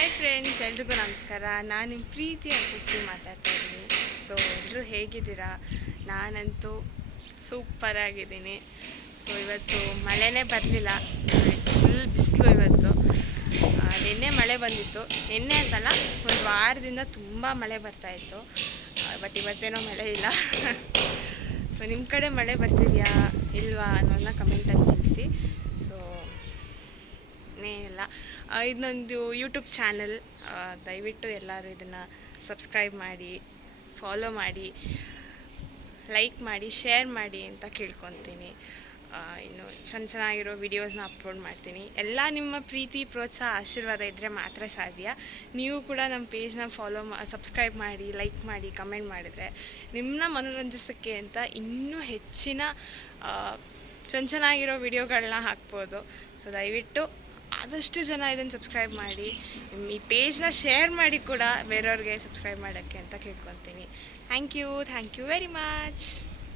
Hi friends, ಎಲ್ರಿಗೂ ನಮಸ್ಕಾರ. ನಾನು ನಿಮ್ಮ ಪ್ರೀತಿ ಯಶಸ್ವಿ ಮಾತಾಡ್ತಾ ಇದ್ದೀನಿ. ಸೊ ಎಲ್ಲರೂ ಹೇಗಿದ್ದೀರಾ? ನಾನಂತೂ ಸೂಪರ್ ಆಗಿದ್ದೀನಿ. ಸೊ ಇವತ್ತು ಮಳೆನೇ ಬರಲಿಲ್ಲ, ಫುಲ್ ಬಿಸಿಲು ಇವತ್ತು. ನಿನ್ನೆ ಮಳೆ ಬಂದಿತ್ತು, ನಿನ್ನೆ ಅಂತಲ್ಲ ಒಂದು ವಾರದಿಂದ ತುಂಬ ಮಳೆ ಬರ್ತಾಯಿತ್ತು. ಬಟ್ ಇವತ್ತೇನೋ ಮಳೆ ಇಲ್ಲ. ಸೊ ನಿಮ್ಮ ಕಡೆ ಮಳೆ ಬರ್ತಿದೆಯಾ ಇಲ್ವಾ ಅನ್ನೋದನ್ನ ಕಮೆಂಟಲ್ಲಿ ತಿಳಿಸಿ. ಸೊ ಇಲ್ಲ, ಇದೊಂದು ಯೂಟ್ಯೂಬ್ ಚಾನಲ್, ದಯವಿಟ್ಟು ಎಲ್ಲರೂ ಇದನ್ನು ಸಬ್ಸ್ಕ್ರೈಬ್ ಮಾಡಿ, ಫಾಲೋ ಮಾಡಿ, ಲೈಕ್ ಮಾಡಿ, ಶೇರ್ ಮಾಡಿ ಅಂತ ಕೇಳ್ಕೊತೀನಿ. ಇನ್ನು ಚೆನ್ನಾಗಿರೋ ವಿಡಿಯೋಸ್ನ ಅಪ್ಲೋಡ್ ಮಾಡ್ತೀನಿ. ಎಲ್ಲ ನಿಮ್ಮ ಪ್ರೀತಿ, ಪ್ರೋತ್ಸಾಹ, ಆಶೀರ್ವಾದ ಇದ್ದರೆ ಮಾತ್ರ ಸಾಧ್ಯ. ನೀವು ಕೂಡ ನಮ್ಮ ಪೇಜ್ನ ಸಬ್ಸ್ಕ್ರೈಬ್ ಮಾಡಿ, ಲೈಕ್ ಮಾಡಿ, ಕಮೆಂಟ್ ಮಾಡಿದರೆ ನಿಮ್ಮನ್ನ ಮನೋರಂಜಿಸೋಕ್ಕೆ ಅಂತ ಇನ್ನೂ ಹೆಚ್ಚಿನ ಚೆನ್ನಾಗಿರೋ ವಿಡಿಯೋಗಳನ್ನ ಹಾಕ್ಬೋದು. ಸೊ ದಯವಿಟ್ಟು ಆದಷ್ಟು ಜನ ಇದನ್ನು ಸಬ್ಸ್ಕ್ರೈಬ್ ಮಾಡಿ, ಈ ಪೇಜ್ನ ಶೇರ್ ಮಾಡಿ ಕೂಡ ಬೇರೆಯವ್ರಿಗೆ ಸಬ್ಸ್ಕ್ರೈಬ್ ಮಾಡೋಕ್ಕೆ ಅಂತ ಕೇಳ್ಕೊತೀನಿ. Thank you very much.